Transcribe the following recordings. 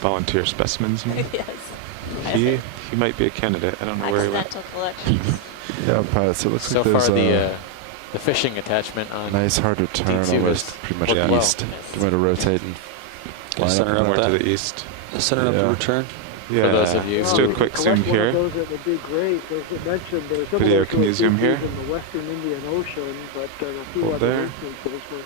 volunteer specimens. Yes. He might be a candidate. I don't know where he went. Accidental collections. Yeah, pilots. It looks So like far, there's the fishing attachment on nice hard return, D2 almost is pretty much working well. east. I'm going to rotate and line center up up More that. to the east. The center of the Yeah. return. Yeah. For those of you Let's who do a quick zoom here. Video, can you zoom here? In the western Indian Ocean, but a few Hold other there. instances where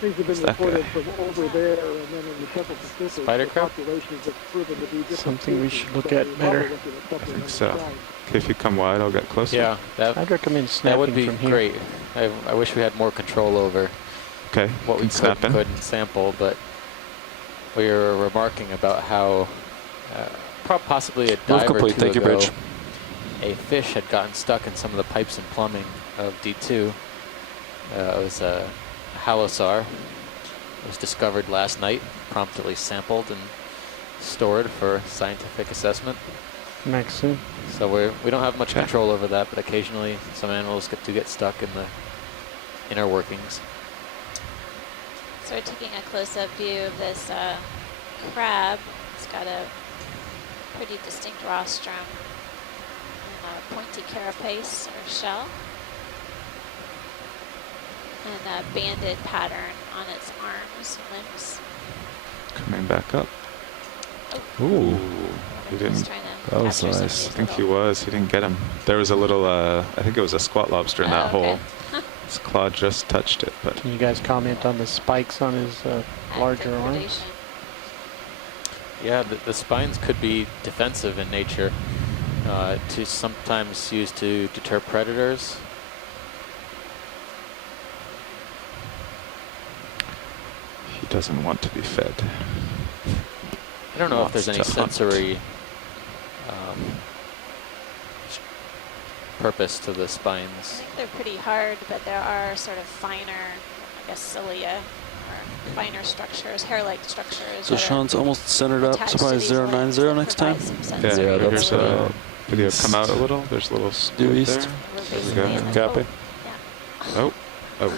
things have What's been that reported guy? from over there, and then in the Central Pacific, Spider the crab? populations have proven to be different. Something we species, should look so at we're better. probably looking at something I think on so. the side. Okay, if you come wide, I'll get closer. Yeah, I'd recommend that snapping would be from here. great. I wish we had more control over Okay. what we can snap in. couldn't sample, but we were remarking about how possibly a dive or complete. two Thank you, ago, Bridge. a fish had gotten stuck in some of the pipes and plumbing of D2. It was a halosar. It was discovered last night, promptly sampled and stored for scientific assessment. Max soon. So we don't have much Okay. control over that, but occasionally some animals get stuck in the inner workings. So we're taking a close-up view of this crab. It's got a pretty distinct rostrum and a pointy carapace or shell, and a banded pattern on its arms and limbs. Coming back up. Ooh, He He's didn't. trying to That was capture some of nice. these I think he little- was. He didn't get him. There was a little, I think it was a squat lobster in that Oh, okay. hole. His claw just touched it, but Can you guys comment on the spikes on his larger Active arms? predation. Yeah, the spines could be defensive in nature, to sometimes used to deter predators. he doesn't want to be fed. I don't know if there's any Wants to hunt. sensory purpose to the spines. I think they're pretty hard, but there are sort of finer, I guess, cilia or finer structures, hair-like structures. So that are Sean's almost centered up attached by to these limbs 090 that next time. provide some Yeah, sensory that's here's input. a video. Come out a little. There's a little Due squid east. there. We're There we basically go. in the- Copy. Yeah. Oh.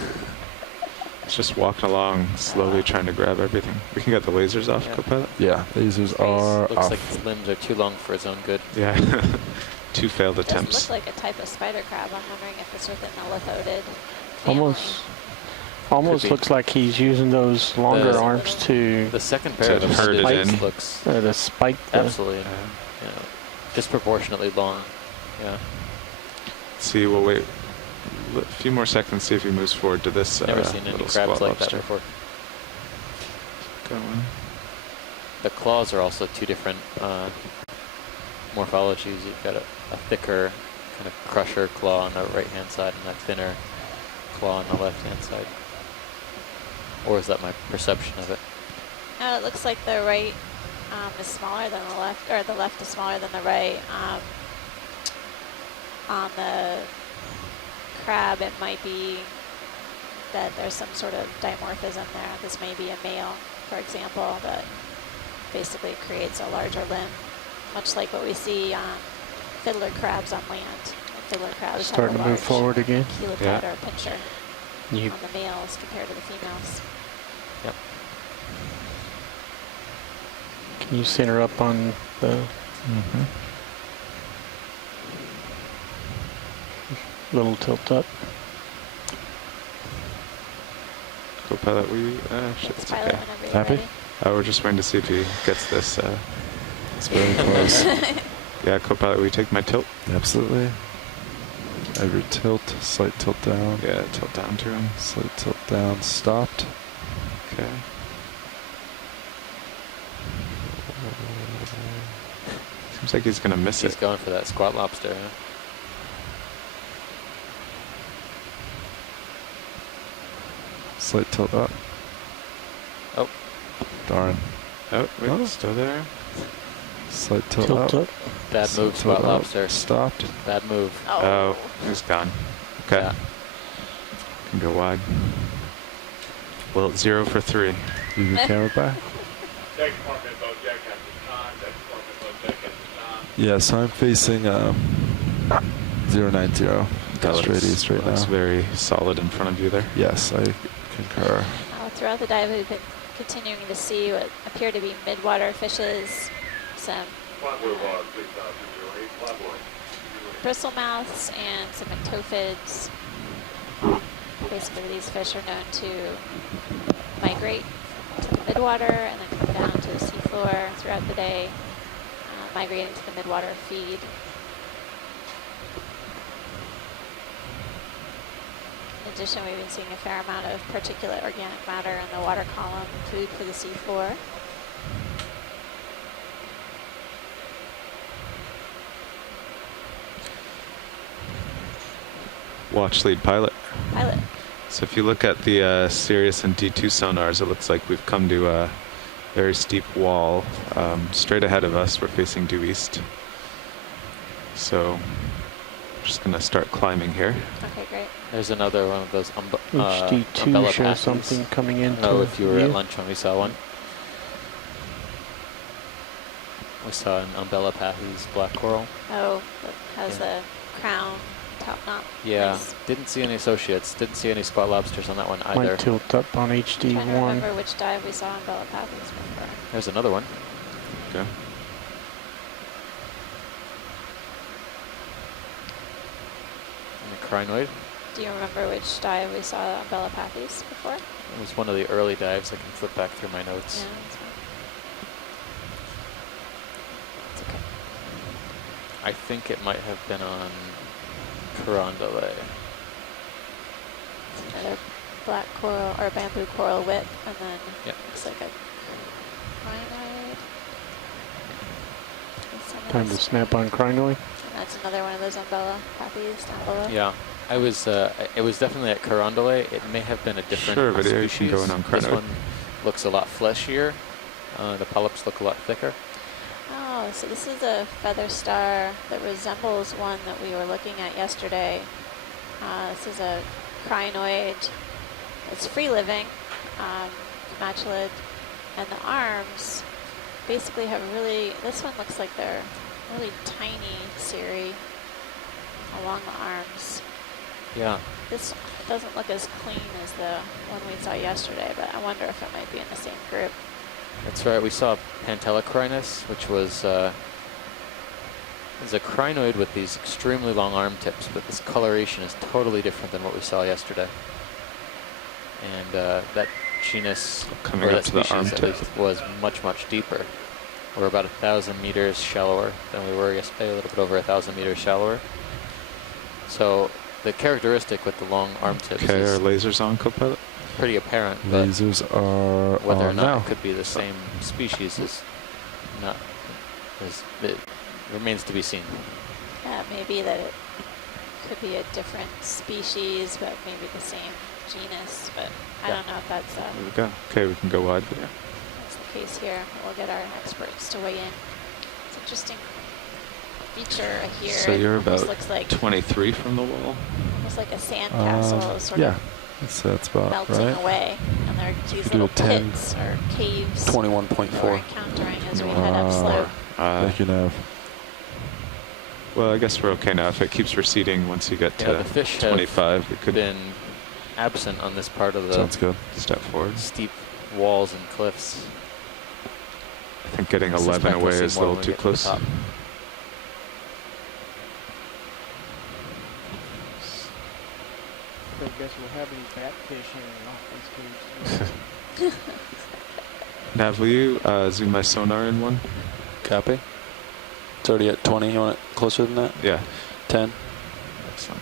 It's just walking along, slowly trying to grab everything. We can get the lasers off, Yeah. Copilot. yeah, lasers Face are looks off. like its limbs are too long for its own good. Yeah. 2 failed It does attempts. look like a type of spider crab. I'm wondering if it's within the lithodid Almost be. looks like he's using those longer The- arms to The second pair of herd it appendages in. looks to spike the. absolutely, disproportionately long. Yeah, See, we'll wait a few more seconds, see if he moves forward to this never seen any little crabs squat like that lobster. before. Going. The claws are also two different morphologies. You've got a thicker kind of crusher claw on the right-hand side and a thinner claw on the left-hand side. Or is that my perception of it? No, it looks like the right is smaller than the left, or the left is smaller than the right. On the crab, it might be that there's some sort of dimorphism there. This may be a male, for example, that basically creates a larger limb, much like what we see on fiddler crabs on land. Fiddler crabs Starting have to a move large forward again. heliped Yeah. or pincher You on the males compared to the females. Yep. can you center up on the Mm-hmm. little tilt up? Copilot, we shit, It's it's pilot okay. whenever you're Happy? ready. We're just waiting to see if he gets this. It's very close. Yeah, Copilot, will you take my tilt? Absolutely. Every tilt, slight tilt down, Yeah, tilt down to him. slight tilt down, stopped. Okay. Seems like he's gonna miss He's it. going for that squat lobster. Huh? Slight tilt up. Oh. Darn. Oh, wait, Oh. still there? Slight tilt, Tilt up. up. Bad Slight move, tilt squat up. lobster. Stopped. Bad move. Oh, he's gone. Okay. Yeah. Can go wide. Well, 0 for 3. Leave your camera back. Yeah, so I'm facing 090. Straight east right Looks now. very solid in front of you there. Yes, I concur. Throughout the dive, we've been continuing to see what appear to be midwater fishes, some bristlemouths and some ectophids. Basically, these fish are known to migrate to the midwater and then come down to the seafloor throughout the day, migrating to the midwater feed. In addition, we've been seeing a fair amount of particulate organic matter in the water column, food for the seafloor. Watch lead pilot. Pilot. So if you look at the Sirius and D2 sonars, it looks like we've come to a very steep wall straight ahead of us. We're facing due east. So we're just going to start climbing here. Okay, great. There's another one of those HD2 umbrella shows pathies. something coming in. I don't know if you were at lunch when we saw one. We saw an umbella pathies black coral. Oh, that has the crown top knot. Yeah, Nice. didn't see any associates, didn't see any spot lobsters on that one either. Might tilt up on I'm trying to HD1. remember which dive we saw in Belapathes before. There's another one. Okay. And a crinoid. Do you remember which dive we saw on Belapathes before? It was one of the early dives. I can flip back through my notes. Yeah, that's fine. It's okay. I think it might have been on Carondelet. Another black coral or bamboo coral whip, and then Yep. looks like a crinoid. Time to snap on crinoid. And that's another one of those umbrella pathies down below. Yeah, I was. It was definitely at Carondelet. It may have been a different Sure, but yeah, you species. can go in on This crinoid. one looks a lot fleshier. The polyps look a lot thicker. Oh, so this is a feather star that resembles one that we were looking at yesterday. This is a crinoid. It's free living, matulid, and the arms basically have really, this one looks like they're really tiny cirri along the arms. Yeah, This doesn't look as clean as the one we saw yesterday, but I wonder if it might be in the same group. that's right. We saw Pantelacrinus, which was is a crinoid with these extremely long arm tips, but this coloration is totally different than what we saw yesterday. And that genus, Coming or up that to the species arm at tip. least, was much, much deeper. We're about 1,000 meters shallower than we were yesterday, a little bit over 1,000 meters shallower. So the characteristic with the long arm tips Okay, our is lasers on, co-pilot. pretty apparent, but Lasers are whether or on not now. it could be the same species is not, it remains to be seen. Maybe that it could be a different species, but maybe the same genus, but I Yeah. don't know if that's There we go. Okay, we can go wide. the case here. We'll get our experts to weigh in. It's an interesting feature here. So It you're almost about looks like 23 from the wall. almost like a sandcastle, sort yeah, of that's about melting right. away, and there are these Could do little a 10. pits or caves that we're 21.4. encountering as we head up slope. Thank you, Nav. Well, I guess we're okay now. If it keeps receding once you get Yeah, to the fish have 25, it could Been absent on this part of the Sounds good. step forward. steep walls and cliffs. I think getting I 11 suspect we'll away see is a more little when we too get to the close. top. I guess we'll have any bat fishing off these caves. Nav, will you zoom my sonar in one? Copy. It's already at 20. You want it closer than that? Yeah. 10. Excellent.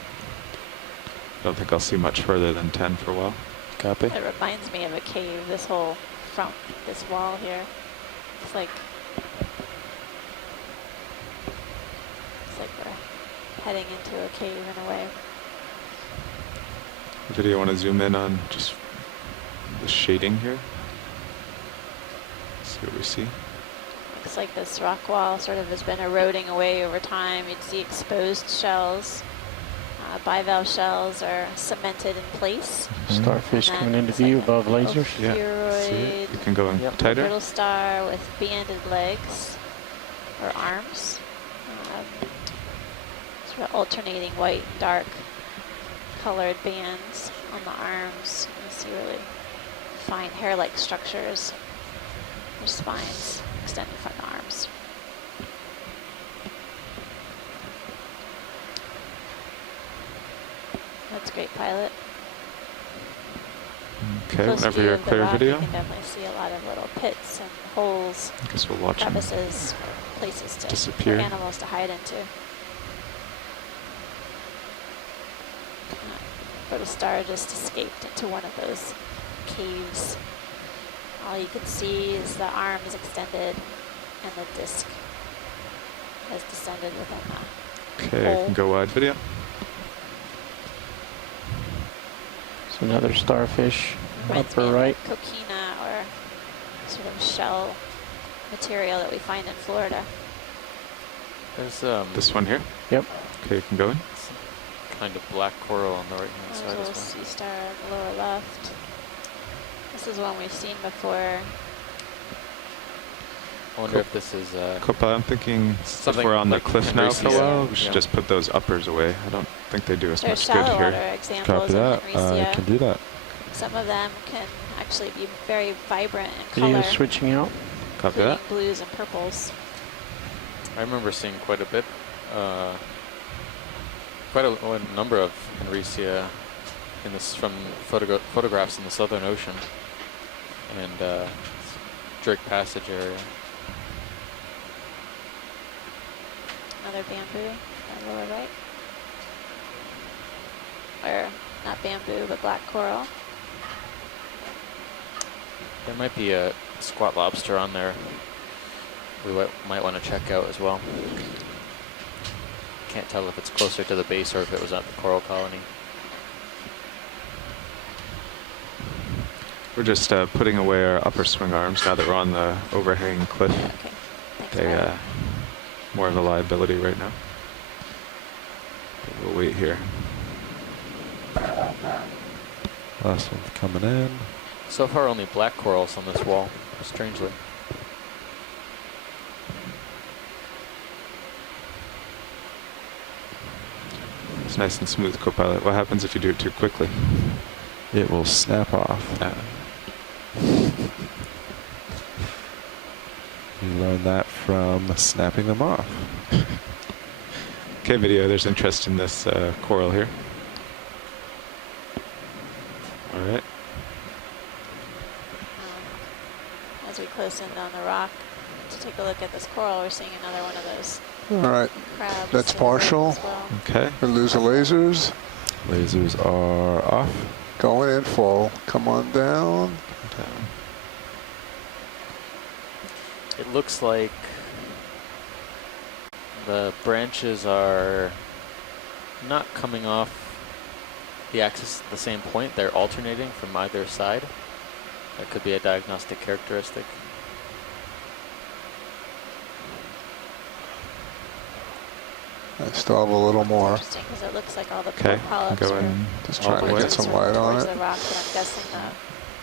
Don't think I'll see much further than 10 for a while. Copy. It reminds me of a cave, this whole front, this wall here. It's like we're heading into a cave in a way. Video, want to zoom in on just the shading here? See what we see. Looks like this rock wall sort of has been eroding away over time. You'd see exposed shells. Bivalve shells are cemented in place. Starfish And coming then into it's like view a above lasers. Yeah. See Ophiuroid, it? You can go in Yep. tighter. brittle star with banded legs or arms. Sort of alternating white and dark colored bands on the arms. You see really fine hair-like structures. Their spines extending from the arms. That's great, pilot. Okay, Close whenever view you're of the clear rock, video. You can definitely see a lot of little pits and holes, I guess we'll watch them crevices, places to disappear. for animals to hide into. Protostar just escaped into one of those caves. All you can see is the arms extended and the disc has descended within the Okay, I hole. can go wide video. It's another starfish, Reminds me upper of right. a coquina or sort of shell material that we find in Florida. There's This one here. Yep. Okay, you can go in. kind of black coral on the right hand There's a side little as well. sea star on the lower left. This is one we've seen before. I wonder if this is Copa, I'm thinking if something we're on the like cliff now for a Henry's, while, yeah. we should Yeah. just put those uppers away. I don't think they do us There's much good shallow water here. examples Copy of that. I Henrycia. can do that. Some of them can actually be very vibrant in Video color, switching out. Copy including that. blues and purples. I remember seeing quite a bit, quite a number of Henrycia in this from photographs in the Southern Ocean and Drake Passage area. Another bamboo on the lower right. Or not bamboo, but black coral. There might be a squat lobster on there we might want to check out as well. Can't tell if it's closer to the base or if it was at the coral colony. We're just putting away our upper swing arms now that we're on the overhanging cliff. Yeah, okay. Thanks, They Pilot. more of a liability right now. But we'll wait here. Last one's coming in. So far only black corals on this wall, strangely. It's nice and smooth, Copilot. What happens if you do it too quickly? It will snap off. You learn that from snapping them off. Okay, video, there's interest in this coral here. All right. As we close in on the rock to take a look at this coral, we're seeing another one of those All right, crabs. That's in the rock partial. as well. Okay. we lose the lasers. Lasers are off. Going in full. Come on down. Down. It looks like the branches are not coming off the axis at the same point. They're alternating from either side. That could be a diagnostic characteristic. I still have a little more. Interesting, because it looks like all the Okay. polyps Go are in. Just all trying the to way. get some sort of light on towards it. the rock, but I'm guessing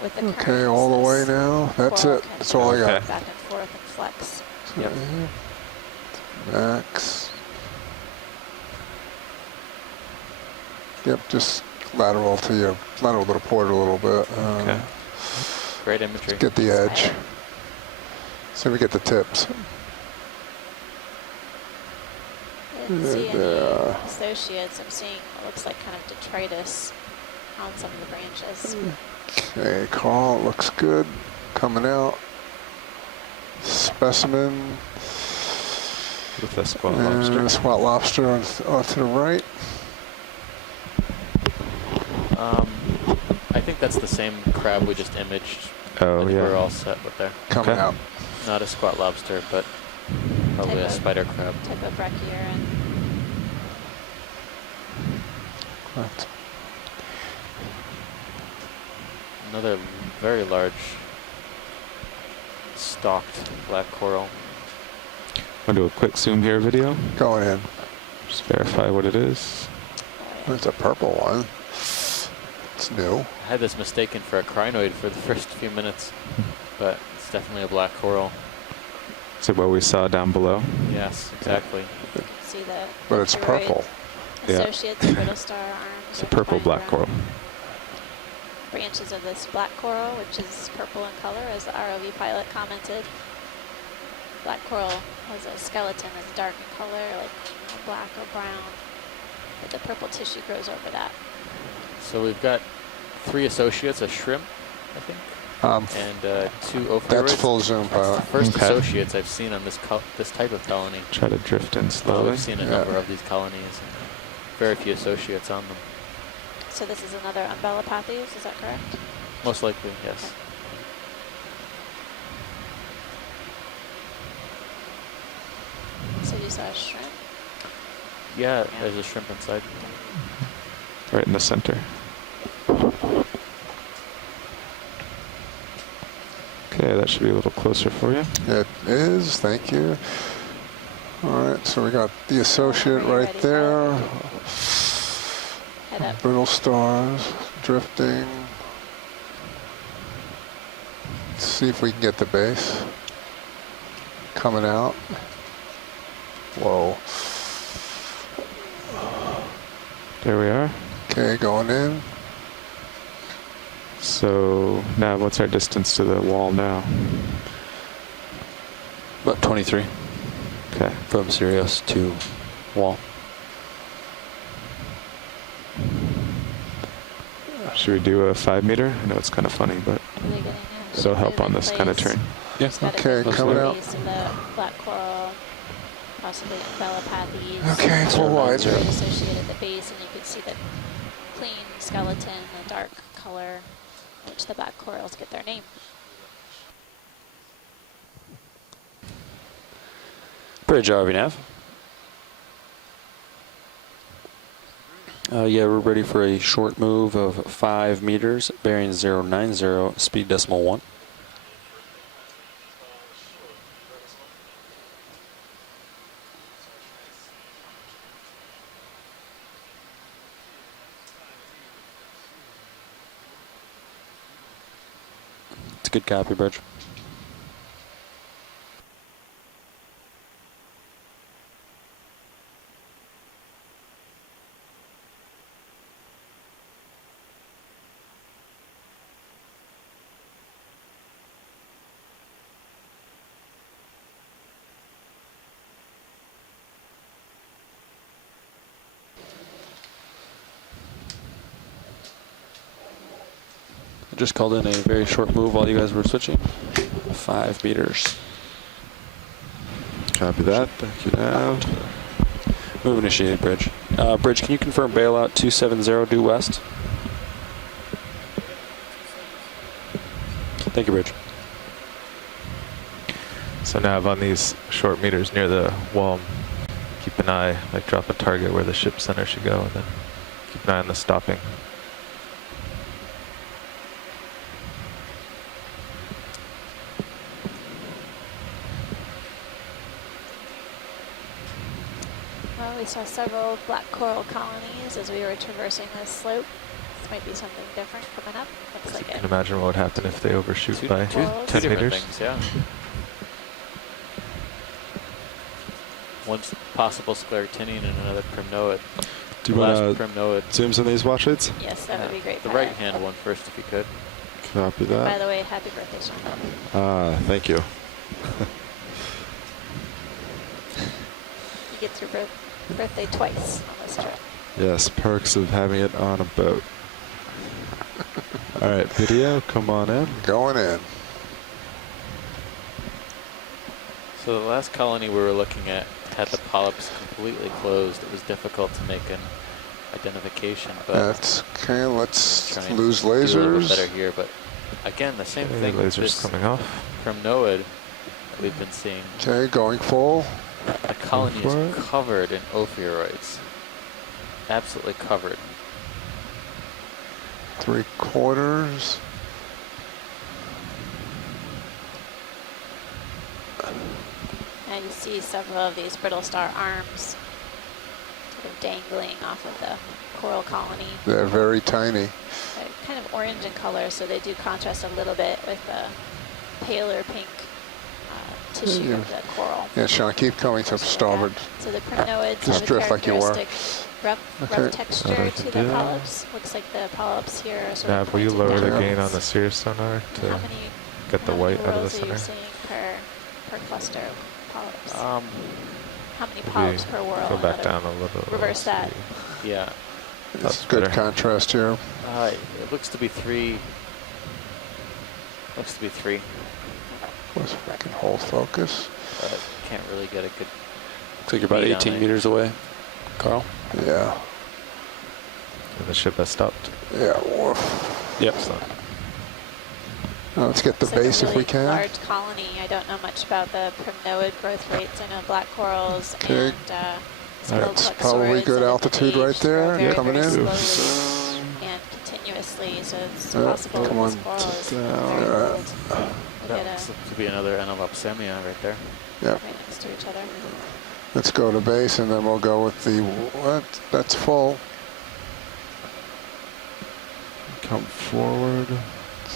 with the Okay, currents, all the way this now. That's coral it. can That's all I got. Okay. back and forth and flex. Yep. Max. Yep, just lateral to your lateral to the port a little bit. Okay. Great imagery. Get the edge. So we get the tips. I didn't see any Yeah. associates. I'm seeing what looks like kind of detritus on some of the branches. Okay, Carl, looks good. Coming out. Specimen. With the squat And lobster. squat lobster off to the right. I think that's the same crab we just imaged. Oh, I think we're yeah. all set with there. Coming Okay. out. Not a squat lobster, but probably a Type of- spider crab. Type of brachioran. Right. Another very large stalked black coral. I'll do a quick zoom here video. Going in. Just verify what it is. There's a purple one. It's new. I had this mistaken for a crinoid for the first few minutes, but it's definitely a black coral. Is it what we saw down below? Yes, exactly. You can see the But it's pteroid purple. Yeah. associates, protostar arms. It's a are purple flying black around. coral. branches of this black coral, which is purple in color, as the ROV pilot commented. Black coral has a skeleton that's dark in color, like black or brown, but the purple tissue grows over that. So we've got 3 associates, a shrimp, I think, and 2 ophiurids. That's full zoom, That's the pilot. first Okay. associates I've seen on this this type of colony. Try to drift in slowly. We've seen a number of these colonies, and very few associates on them. So this is another Umbellapathes, is that correct? Most likely, yes. So you saw a shrimp? Yeah, there's a shrimp inside. Right in the center. Okay, that should be a little closer for you. It is, thank you. All right, so we got the associate Are you right ready, there. Head up. Brittle stars drifting. Let's see if we can get the base. Coming out. Whoa. There we are. Okay, going in. So now what's our distance to the wall now? About 23 Okay. from Sirius to wall. Should we do a 5 meter? I know it's kind of funny, but Are they getting in? it'll help Put it on in this kind of place. terrain. Yeah. It's got a Okay, good coming out. base of the black coral, possibly Umbellapathes. Okay, full wide. It's right associated at the base, and you can see the clean skeleton, the dark color, which the black corals get their name. Bridge RV nav. Yeah, we're ready for a short move of 5 meters, bearing 090, speed decimal 1. It's a good copy, Bridge. I just called in a very short move while you guys were switching. 5 meters. Copy that. Thank you, Nav. Move initiated, Bridge. Bridge, can you confirm bailout 270 due west? Thank you, Bridge. So now on these short meters near the wall, keep an eye, like drop a target where the ship center should go, and then keep an eye on the stopping. Well, we saw several black coral colonies as we were traversing this slope. This might be something different coming up. Looks like You it. can imagine what would happen if they overshoot by Two 10 different meters. things, yeah. One's possible sclerotinian and another primnoid. Do The you last want to primnoid. zoom some of these watch lights? Yes, that would be great. The pilot. right hand one first, if you could. Copy By that. the way, happy birthday, Sean. Thank you. You get your birthday twice on this trip. Yes, perks of having it on a boat. All right, video, come on in. Going in. So the last colony we were looking at had the polyps completely closed. It was difficult to make an identification, but That's okay. Let's try and lose do a little bit lasers. better here. But again, the same Okay, thing with lasers this coming off. primnoid we've been seeing. Okay, going full. The colony for is it. covered in ophiurids. Absolutely covered. 3/4. And you see several of these brittle star arms sort of dangling off of the coral colony. They're very tiny. They're kind of orange in color, so they do contrast a little bit with the paler pink tissue Yeah. of the coral. Yeah, Sean, keep coming to starboard. So the primnoids Just have a drift like you were. characteristic rough Okay. texture That I to can the do. polyps. Looks like the polyps here are sort Nav, of will you pointed lower the downwards. gain on the Sirius sonar How to many, get the how white many out of the whorls are you center? seeing per cluster of polyps? Um, How many Maybe polyps per whorl? go and back other- down a little. reverse that. yeah, That's good better. contrast here. it looks to be 3. Looks to be 3, Let's if I can hold focus. but can't really get a good. Looks like you're about Speed on 18 it. meters away, Carl. Yeah. And the ship has stopped. Yeah. Woof. Yep. Excellent. Now let's get the Looks like a base if we really can. large colony. I don't know much about the primnoid growth rates. I know black corals Okay. and That's probably good altitude right there. Very, Coming very in. slowly and continuously, so it's Yeah, possible come that on. this coral is very Alright. old. We That get looks to be another Anelopsamia right there. Yeah. right next to each other. Let's go to base and then we'll go with the what? That's full. Come forward.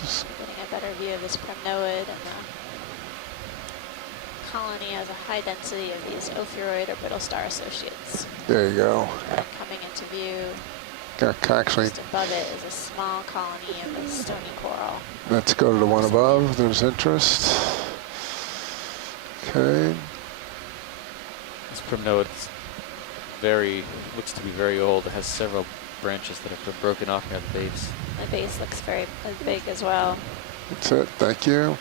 Just- Getting a better view of this primnoid, and the colony has a high density of these ophiuroid or brittle star associates. There you go. Coming into view, Actually, just above it is a small colony of a stony coral. let's go to the one above. There's interest. Okay. This primnoid's looks to be very old. It has several branches that have been broken off near the base. The base looks very big as well. That's it. Thank you.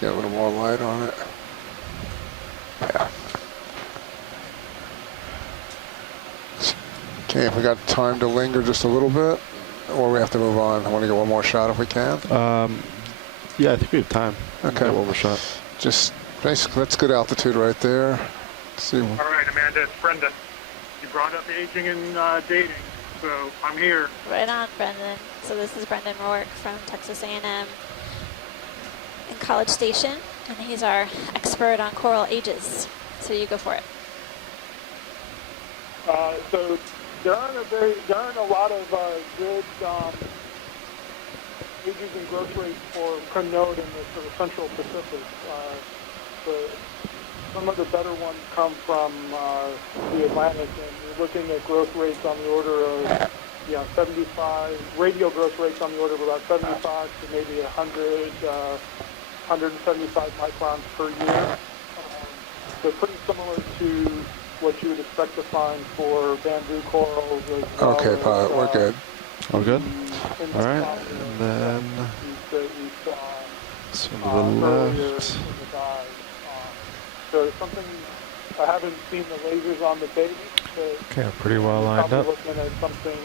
Get a little more light on it. Yeah. Okay, if we got time to linger just a little bit, or we have to move on. I want to get one more shot if we can. Yeah, I think we have time. Okay. Get one more shot. Just basically, that's good altitude right there. Let's see. All right, Amanda, it's Brenda. You brought up aging and dating, so I'm here. Right on, Brendan. So this is Brendan Rourke from Texas A&M in College Station, and he's our expert on coral ages. So you go for it. So there aren't a lot of good ages and growth rates for primnode in the sort of central Pacific. Some of the better ones come from the Atlantic, and you're looking at growth rates on the order of 75, radial growth rates on the order of about 75 to maybe 100, 175 microns per year. So pretty similar to what you would expect to find for bamboo corals. As well Okay, as, pilot, we're good. All good? in the All right, spot and that then you saw swim to the earlier in left. the dive. So it's something, I haven't seen the lasers on the baby, but Okay, I'm pretty well lined probably up. looking at something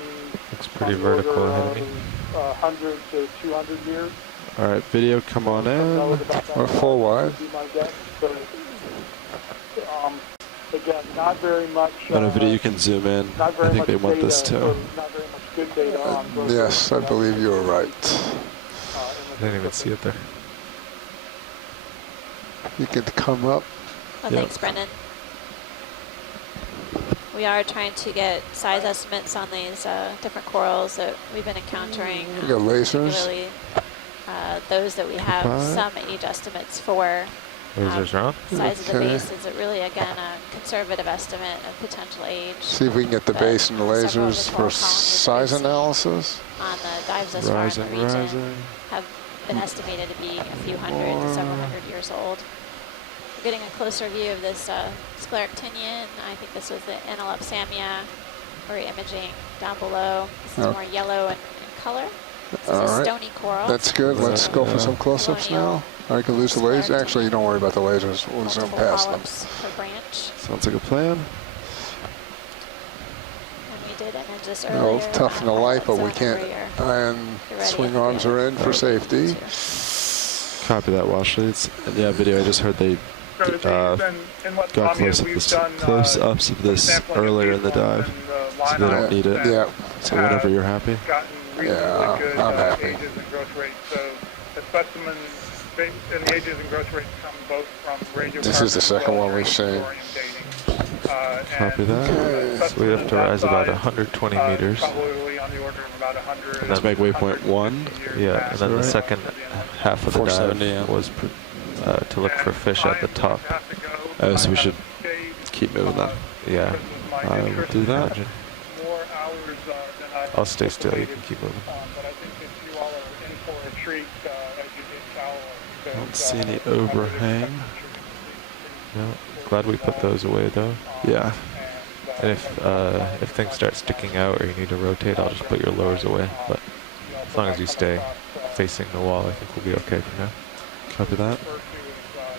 Looks pretty on the order vertical ahead of me. of 100 to 200 years. All right, video, come on Know in. about that We're full wide. would be my guess, but again, not very much. On a video, you can zoom in. Not I very think much they want data, this too. so not very much good data on growth Yes, I rates. believe you were right. I didn't even see it there. You can come up. Oh, Yep. thanks, Brendan. We are trying to get size estimates on these different corals that we've been encountering. We got lasers. Particularly those that we have Goodbye. some age estimates for. Lasers round. Size of the Okay. base is really, again, a conservative estimate of potential age. See if we can get the But base and the several of the lasers coral for colonies that size we've seen analysis. on the dives thus far in the Rising, region rising. have been estimated to be a few hundred to several hundred years old. We're getting a closer view of this scleractinian. I think this was the Anelopsamia. We're imaging down below. This is Oh. more yellow in color. This is All a right. stony coral. That's good. Let's go for some close-ups now. I can lose the lasers. Actually, you don't worry about the lasers. We'll zoom Multiple past them. polyps per branch. Sounds like a plan. And we did image this earlier. No, it's tough in the light, but we zone can't. where And you're ready swing if arms you- are in for safety. Copy that, Washley. And yeah, video, I just heard they So these in what got Lamia close-ups we've done, close-ups of this sampling of earlier in the these ones dive. and, So they don't need it. Yeah. So whenever you're happy. Gotten reasonably Yeah, good I'm happy. ages and growth rates. So the specimens and the ages and growth rates come both from radiocarbon. This is the as well second one as we've seen. thorium dating. Copy And that. Okay. So we have to rise about outside, 120 meters. Probably on the order of about 100. Let's make waypoint 1. Yeah, and then the Right. second half of the 470, dive yeah. was to look for fish at the top. So we should keep moving then. Yeah. I will do that. Imagine. More hours than I I'll stay still. You can keep moving. But I think if you all are in for a treat as you get shallower. Don't see any overhang. No. Glad we put those away though. Yeah. And if things start sticking out or you need to rotate, I'll just put your lures away. But as long as you stay facing the wall, I think we'll be okay for now. Copy that.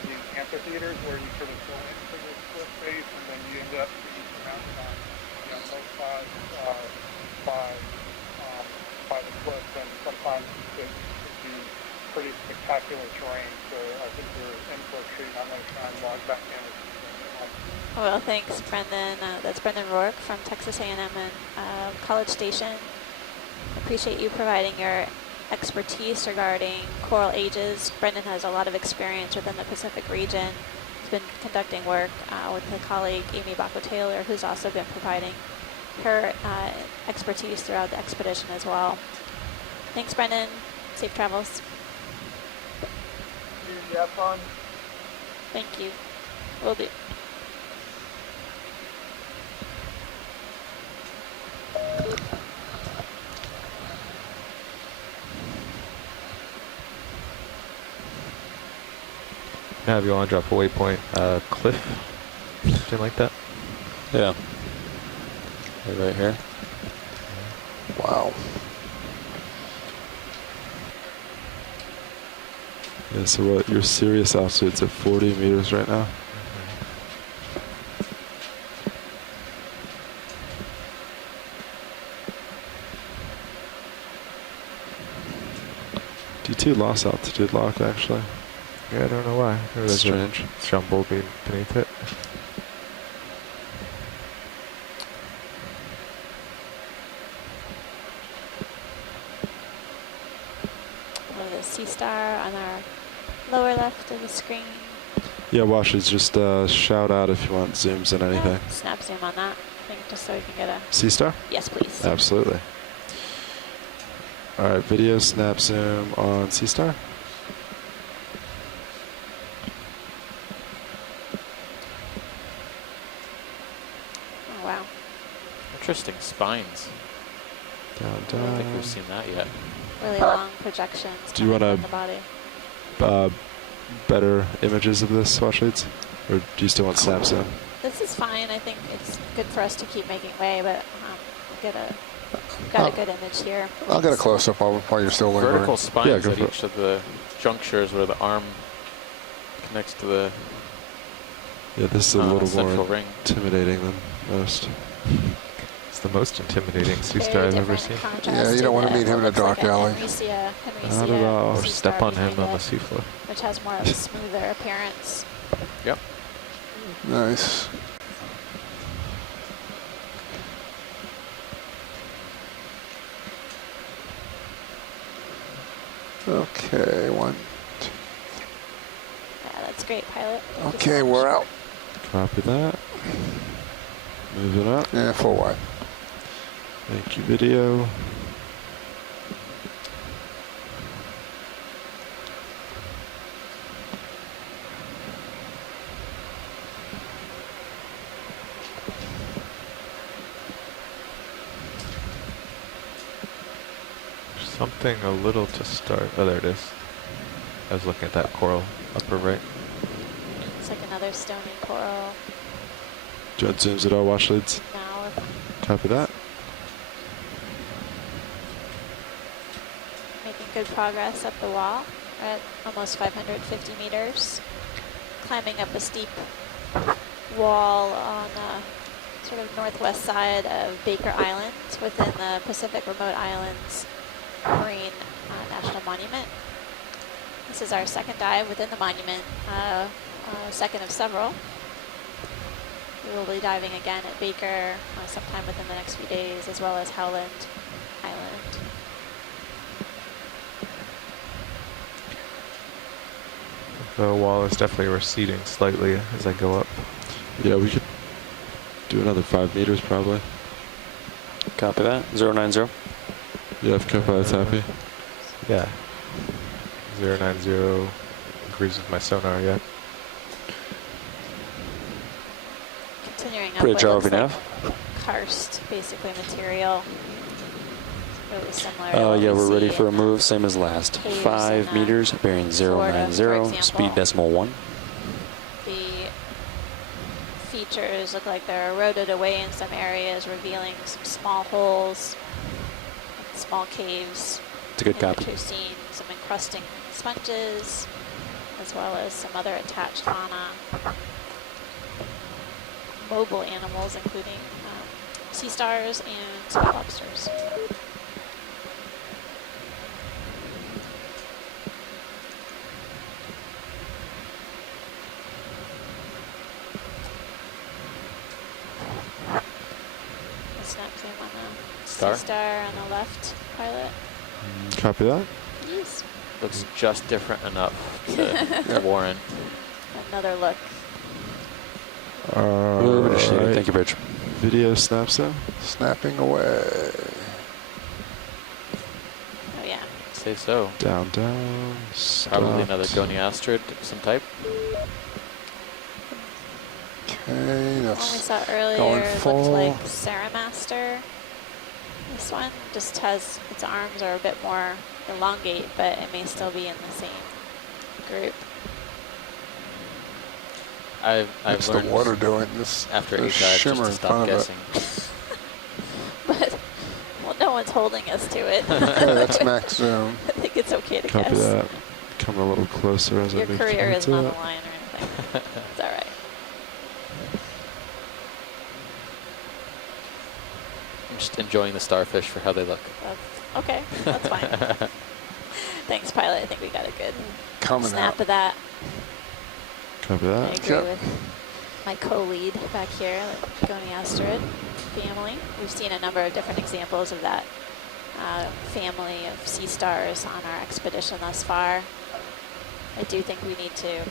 These amphitheaters where you sort of go into this cliff face and then you end up being surrounded on both sides by the cliff, and sometimes it can be pretty spectacular terrain. So I think we're in for a treat. I'm going to try and log back in. Well, thanks, Brendan. That's Brendan Rourke from Texas A&M and College Station. Appreciate you providing your expertise regarding coral ages. Brendan has a lot of experience within the Pacific region. He's been conducting work with a colleague, Amy Bacco-Taylor, who's also been providing her expertise throughout the expedition as well. Thanks, Brendan. Safe travels. You have fun. Thank you. Will do. Now, if you want to drop a waypoint, cliff, something like that. Yeah. Right here. Wow. Yeah, so what, your serious altitude's at 40 meters right now? D2 lost altitude lock, actually. Yeah, I don't know why. There was Strange. a jumble beneath it. The sea star on our lower left of the screen. Yeah, Washes, just shout out if you want zooms in anything. Yeah, snap zoom on that, I think, just so we can get a... Sea Star? Yes, please. Absolutely. All right, video snap zoom on Sea Star. Oh, wow. Interesting spines. Down, I don't think down. we've seen that yet. Really long projections. Do you want coming from the body. Better images of this, Washes? Or do you still want snap zoom? This is fine. I think it's good for us to keep making way, but got a good image here. I'll get a close-up while you're still lingering. Vertical spines Yeah, go at for it. each of the junctures where the arm connects to the Yeah, this is a little central more ring. intimidating than most. It's the most intimidating sea Very star I've ever different seen. contrast Yeah, you to don't want to the- meet him in a looks like dark alley. Not at all. Or sea step star on him behind on the it, seafloor. which has more of a smoother appearance. Yep. Nice. Okay, one. Yeah, that's great, pilot. Thank you so Okay, much. we're out. Copy that. Move it up. Yeah, full wide. Thank you, video. Something a little to start. Oh, there it is. I was looking at that coral upper right. It's like another stony coral. Do you want zooms at all, wash leads? Now Copy that. making good progress up the wall. We're at almost 550 meters. Climbing up a steep wall on the sort of northwest side of Baker Island within the Pacific Remote Islands Marine National Monument. This is our second dive within the monument, second of several. We will be diving again at Baker sometime within the next few days, as well as Howland Island. The wall is definitely receding slightly as I go up. Yeah, we could do another 5 meters probably. Copy that. 090. Yeah, if Copilot's happy. Yeah. 090, agrees with my sonar yet. Continuing up Bridge what looks ROV like nav. karst, basically material. Really similar to Yeah, what we we're ready see for a in move, same as last. caves 5 in, meters, bearing Florida, for 090, example. speed decimal 1. The features look like they're eroded away in some areas, revealing some small holes, small caves. It's a good in copy. which we've seen some encrusting sponges, as well as some other attached fauna. Mobile animals, including sea stars and sea lobsters. Snap zoom on the Star? sea star on the left, pilot. Copy that. Yes. Looks just different enough to warrant. Another look. Move initiated. Thank you, Bridge. Video snaps though. Snapping away. Oh yeah. Say so. Down, down. Probably stopped. another goniasterid of some type. Okay, One we that's saw earlier going looked full. like Ceramaster. This one just has, its arms are a bit more elongate, but it may still be in the same group. I've What's the learned water doing? This after 8 the dives just shimmer to in stop front of guessing. But, well, no one's holding us to it. it. Okay, that's max zoom. I think it's okay to Copy guess. that. Come a little closer as I Your make career towards isn't on it. the line or anything. It's all right. I'm just enjoying the starfish for how they look. Okay, that's fine. Thanks, pilot. I think we got a good Coming snap out. of that. Copy I that. agree Yep. with my co-lead back here, the goniasterid family. We've seen a number of different examples of that family of sea stars on our expedition thus far. I do think we need to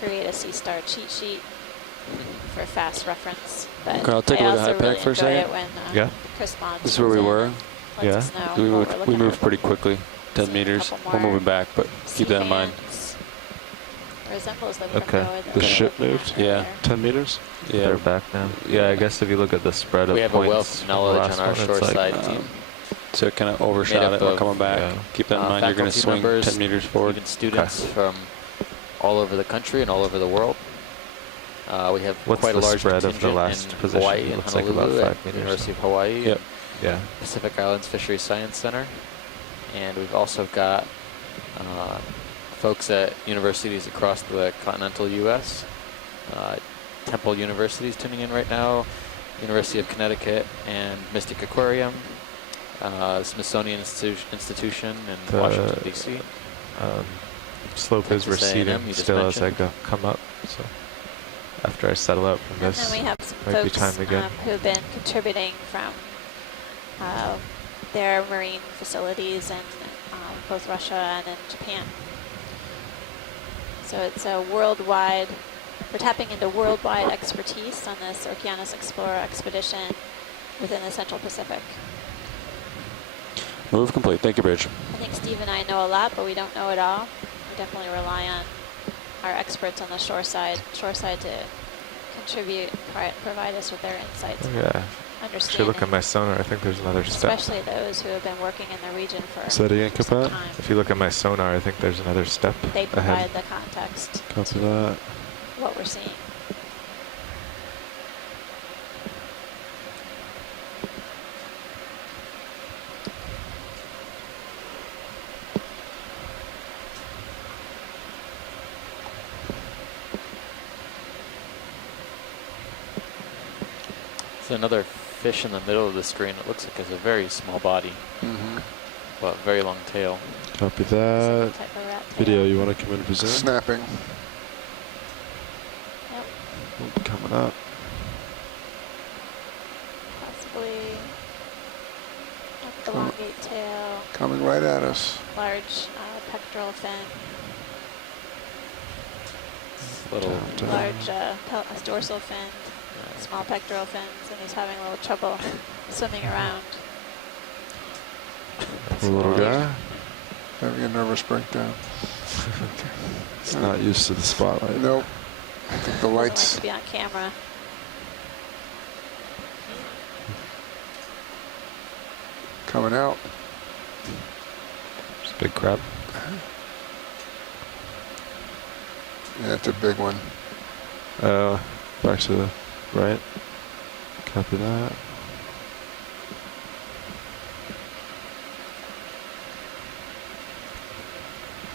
create a sea star cheat sheet for fast reference. But Okay, I'll take I a look at also the high really pack for a enjoy second. it when Yeah. Chris Mons This is where we comes in were. and lets Yeah. us know We what moved, we're we looking moved at. pretty quickly. 10 See a meters. couple We're more moving back, but keep that in mind. Sea fans. Resembles the Okay. Primrose that The we were ship looking at moved? Yeah. earlier. 10 meters? Yeah. They're back now. Yeah, I guess if you look at the spread of We have a points wealth of from the knowledge last on our one, shore it's like, side team. So kind of Made overshot up it. We're of, coming back. yeah. Keep that in mind. You're going to faculty swing members, 10 meters forward. Even students from all over the country and all over the world. We have What's quite the a large spread of the contingent last in position? Hawaii It and looks like about Honolulu 5 at meters. University of Hawaii, Yep. Yeah. Pacific Islands Fisheries Science Center, and we've also got folks at universities across the continental U.S. Temple University's tuning in right now, University of Connecticut and Mystic Aquarium, Smithsonian Institution in Washington, D.C. Slope is Texas A&M, receding you just still as I mentioned. come up. So after I settle out from And this, then we have some might be folks time to go. who have been contributing from their marine facilities in both Russia and in Japan. So it's a worldwide, we're tapping into worldwide expertise on this Okeanos Explorer expedition within the Central Pacific. Move complete. Thank you, Bridge. I think Steve and I know a lot, but we don't know it all. We definitely rely on our experts on the shore side to contribute and provide us with their insights. Oh, yeah. Should Understanding, look at my sonar. I think there's another step. especially those who have been working in the region for Is that again, some Capat? time. If you look at my sonar, I think there's another step They provide ahead. the context Copy that. to what we're seeing. There's another fish in the middle of the screen. It looks like it's a very small body, Mm-hmm. but very long tail. Copy Some that. type of rat Video, tail. you want to come in for zoom? Snapping. Yep, Oop, coming up. possibly elongate tail, Coming right at us. large pectoral fin, Little. Down, down. large dorsal fin, small pectoral fins, and he's having a little trouble swimming around. Poor little guy. Having a nervous breakdown. It's not used to the spotlight. Nope. I think the Doesn't like lights to be on camera. coming out. It's a big crab. Yeah, it's a big one. Back to the right. Copy that.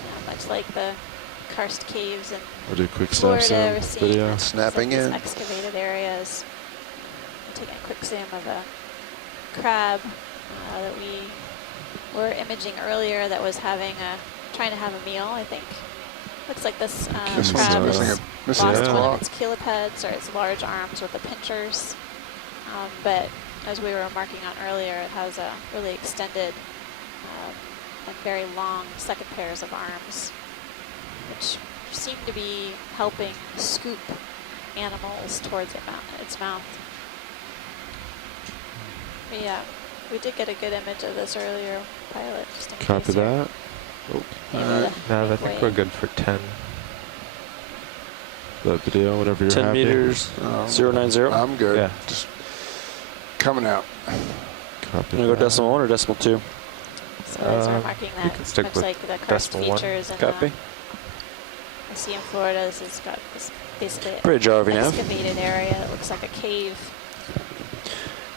Yeah, much like the karst caves in We'll do a quick snap Florida, zoom we're seeing video. that Snapping these in. excavated areas. Taking a quick zoom of a crab that we were imaging earlier that was trying to have a meal, I think. Looks like this This crab one's is missing lost a one claw. of its chelipeds or its large arms with the pinchers. But as we were marking on earlier, it has a really extended and very long second pairs of arms, which seem to be helping scoop animals towards its mouth. But yeah, we did get a good image of this earlier, pilot. Just in Copy case you're that. able Alright. to Nav, I make think way. we're good for 10. The video, whatever you're 10 happy. meters, 090. I'm good. Yeah. Just coming out. Copy You want to go that. decimal 1 or decimal 2? So as we're marking we that, can stick much with like the karst decimal 1. features and Copy. I see in Florida, this has got this basically Bridge ROV nav. excavated area that looks like a cave.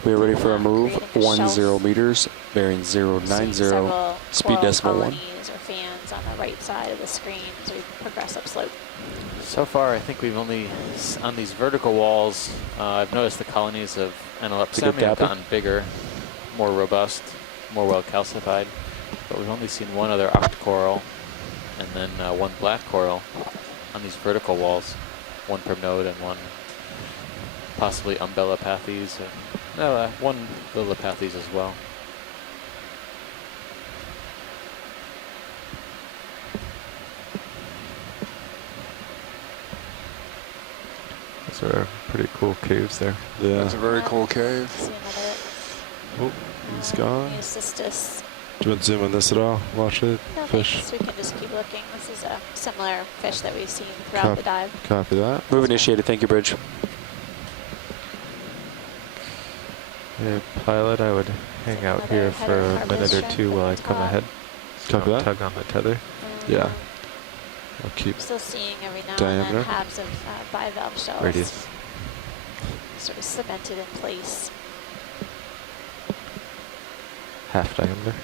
We are ready for a move. Creating a 10 shelf. meters, bearing Seeing 090. several speed coral decimal 1. colonies or fans on the right side of the screen as we progress upslope. So far, I think we've only, on these vertical walls, I've noticed the colonies of Antelope good have dabber. gotten bigger, more robust, more well calcified. But we've only seen one other octocoral and then one black coral on these vertical walls. One primnode and one possibly umbellapathes. No, one lillipathes as well. Those are pretty cool caves there. Yeah. That's a very cool cave. See another Oh, he's gone. Eustistus. Do you want to zoom on this at all? Watch it. No Fish. thanks, we can just keep looking. This is a similar fish that we've seen throughout the dive. Copy that. Move initiated. Thank you, Bridge. Hey, pilot, I would hang out Another here head for of a minute or harvest two shrimp while I at the come top. ahead. Copy that. Tug on the tether. Yeah. I'll keep Still seeing every now and diameter. then halves of bivalve shells Radius. sort of cemented in place. Half diameter.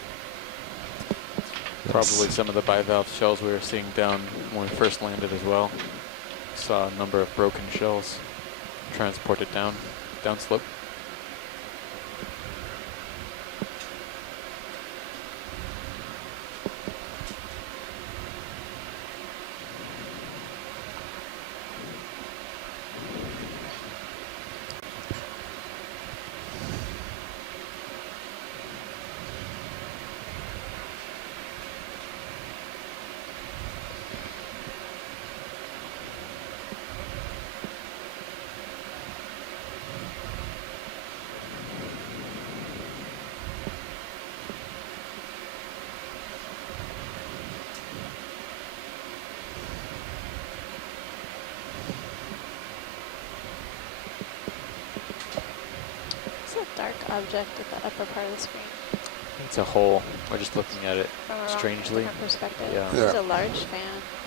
Probably some of the bivalve shells we were seeing down when we first landed as well. Saw a number of broken shells transported downslope. It's a dark object at the upper part of the screen. It's a hole. We're just looking at it From a strangely. different perspective. Yeah. There's a large fan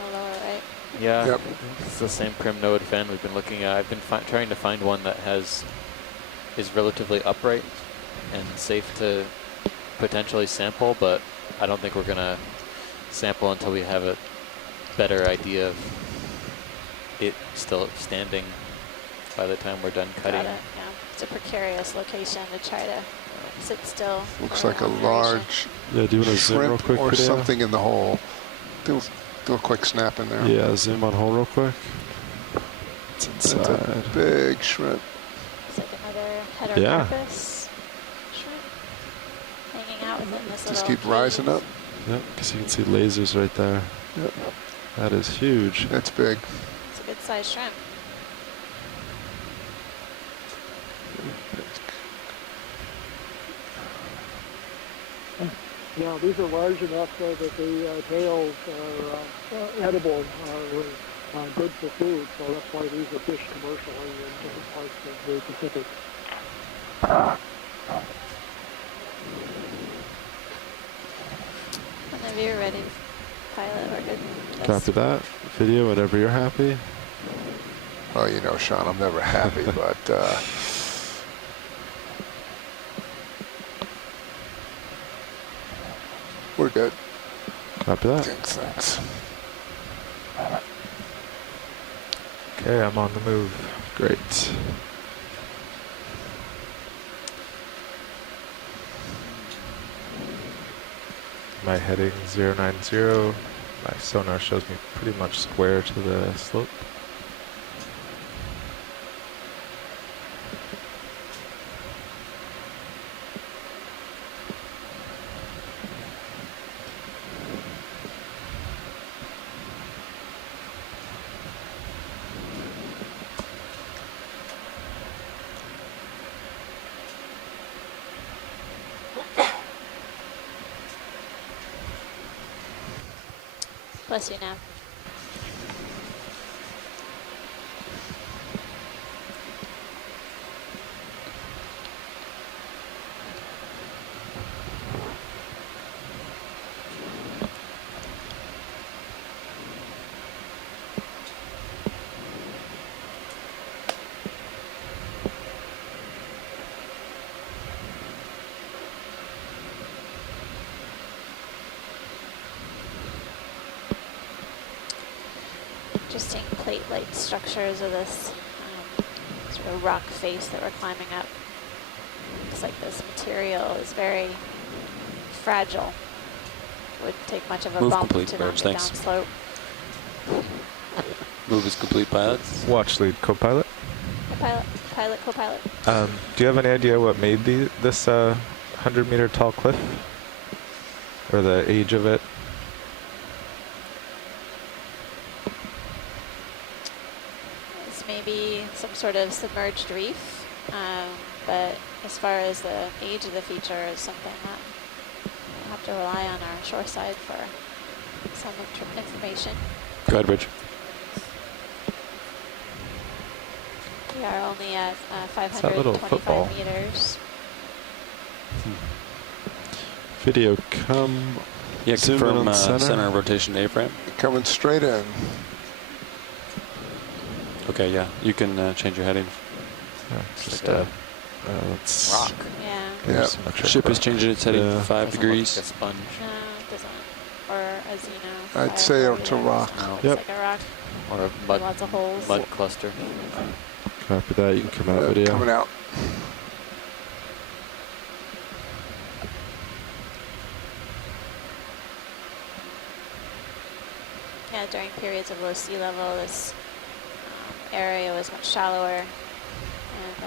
on the lower right. Yeah, Yep. it's the same primnode fan we've been looking at. I've been trying to find one that is relatively upright and safe to potentially sample, but I don't think we're gonna sample until we have a better idea of it still standing by the time we're done cutting. Got it. Yeah. It's a precarious location to try to sit still. Looks for like a long large Yeah, do you want to zoom real shrimp quick or video? something in the hole. Do a quick snap in there. Yeah, zoom on hole real quick. It's That's inside. a big shrimp. It's like another Yeah. heterocarpus shrimp hanging out within this Just little keep rising cave. up. Yep, because you can see lasers right there. Yep. That is huge. That's big. It's a good sized shrimp. Yeah, these are large enough so that the tails are edible, are good for food. So that's why these are fished commercially in different parts of the Pacific. Whenever you're ready, pilot, we're good. Copy that. Video whenever you're happy. Well, you know, Sean, I'm never happy, but we're good. Copy that. Thanks. Okay, I'm on the move. Great. My heading 090. My sonar shows me pretty much square to the slope. Bless you now. Interesting plate-like structures of this sort of rock face that we're climbing up. Looks like this material is very fragile. Wouldn't take much of a Move bump complete, to George, knock it thanks. down slope. Move is complete, pilot. Watch lead co-pilot. Pilot, co-pilot. Do you have any idea what made this 100-meter tall cliff? Or the age of it? It's maybe some sort of submerged reef, but as far as the age of the feature is something that we'll have to rely on our shore side for some information. Go ahead, Rich. We are only at that little football? 525 meters. Video come. Yeah, Zoom in confirm on center. center rotation A-frame. Coming straight in. Okay, yeah, you can change your heading. Yeah, just Like let's rock. Yeah. Yeah. symmetric Ship is rock. changing its heading Yeah. 5 Doesn't degrees. Look like a sponge. No, it doesn't. Or as you know. I'd say it's a rock. No. It's Yep. like a rock Or a with mud, lots of holes. mud cluster. Copy that. You can come out video. Coming out. Yeah, during periods of low sea level, this area was much shallower and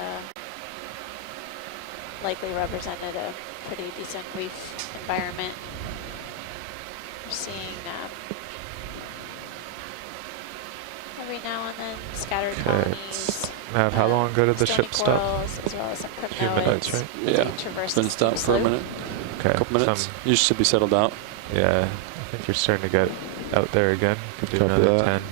likely represented a pretty decent reef environment. We're seeing every now and then scattered Okay, colonies. Nav, how long ago did the stony ship stop? corals, as well as some A few minutes, cryptoids. right? Yeah, Traverse it's been this stopped for a slope. minute, Okay. a couple minutes. You should be settled out. Yeah, I think you're starting to get out there again. Could do Copy another that. 10.